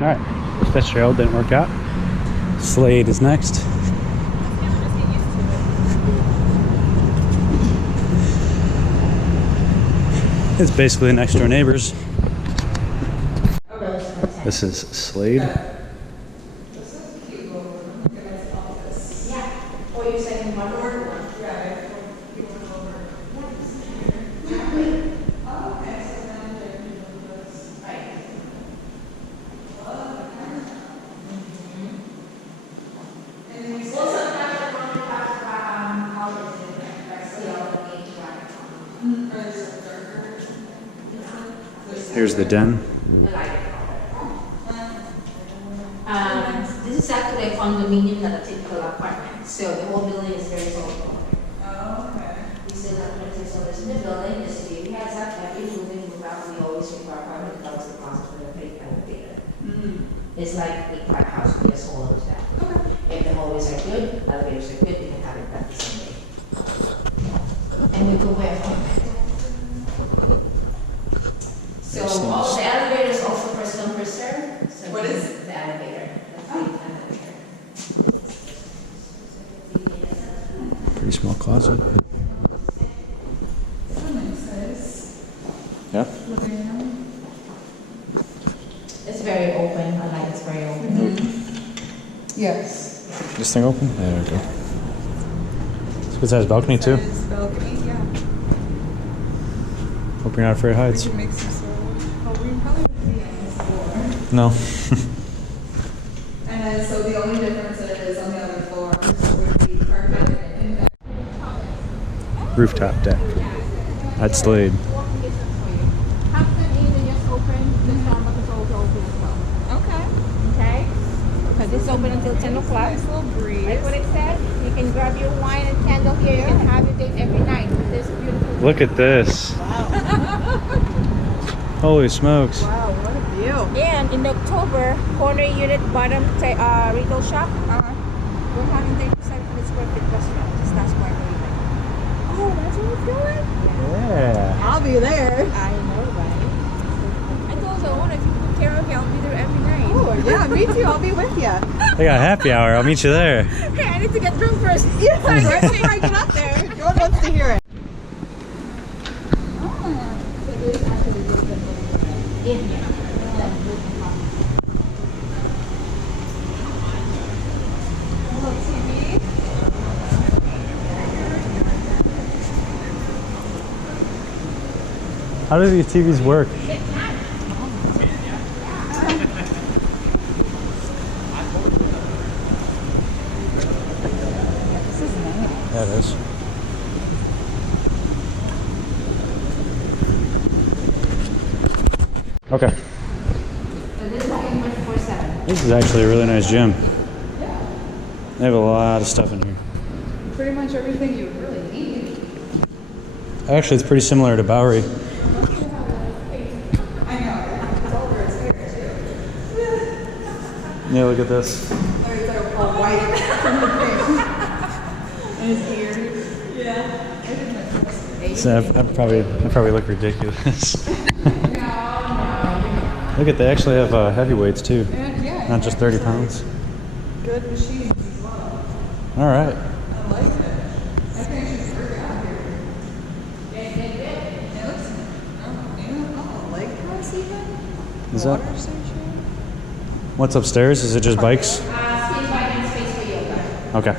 Alright, Fitzgerald didn't work out. Slade is next. It's basically next door neighbors. This is Slade. Here's the den. This is actually a condominium, not a typical apartment. So the whole building is very tall. Oh, okay. We still have 26 others in the building. Just to give you heads up, every moving move out, we always require private close the process for the pretty elevator. It's like a type house, we just all of that. Okay. If the hallways are good, elevators are good, we can have it back the same day. And we go where appointment. So all the elevators also first come first serve. So what is the elevator? Elevator. Pretty small closet. Yeah. It's very open. I like it's very open. Yes. This thing open? There we go. It's a good sized balcony too. Balcony, yeah. Hope you're not afraid of heights. We can make some sort of, oh, we probably wouldn't be on this floor. No. And then, so the only difference is on the other floor would be carpet in that. Rooftop deck at Slade. Okay. This is open until 10 o'clock. Nice little breeze. Like what it said, you can grab your wine and candle here. You can have your date every night with this beautiful. Look at this. Holy smokes. Wow, what a view. And in October, corner unit bottom retail shop. We're having 30% for the square feet restaurant. Just last quarter even. Oh, that's where it's going? Yeah. I'll be there. I know, right? I told the owner if you took care of me, I'll be there every night. Oh, yeah, me too. I'll be with you. They got happy hour. I'll meet you there. Hey, I need to get drunk first. Yeah, right before I get up there. No one wants to hear it. How do these TVs work? Yeah, it is. Okay. So this is like 24/7. This is actually a really nice gym. They have a lot of stuff in here. Pretty much everything you really need. Actually, it's pretty similar to Bowery. I know. It's over his hair, too. Yeah, look at this. They're all white from the pink. And his ears. Yeah. I didn't know. So I probably look ridiculous. Look at, they actually have heavyweights too. Yeah. Not just 30 pounds. Good machines as well. All right. I like it. I think I should work out here. It looks, lake house even? Is that, Water station? what's upstairs? Is it just bikes? Space bike and space for yoga. Okay.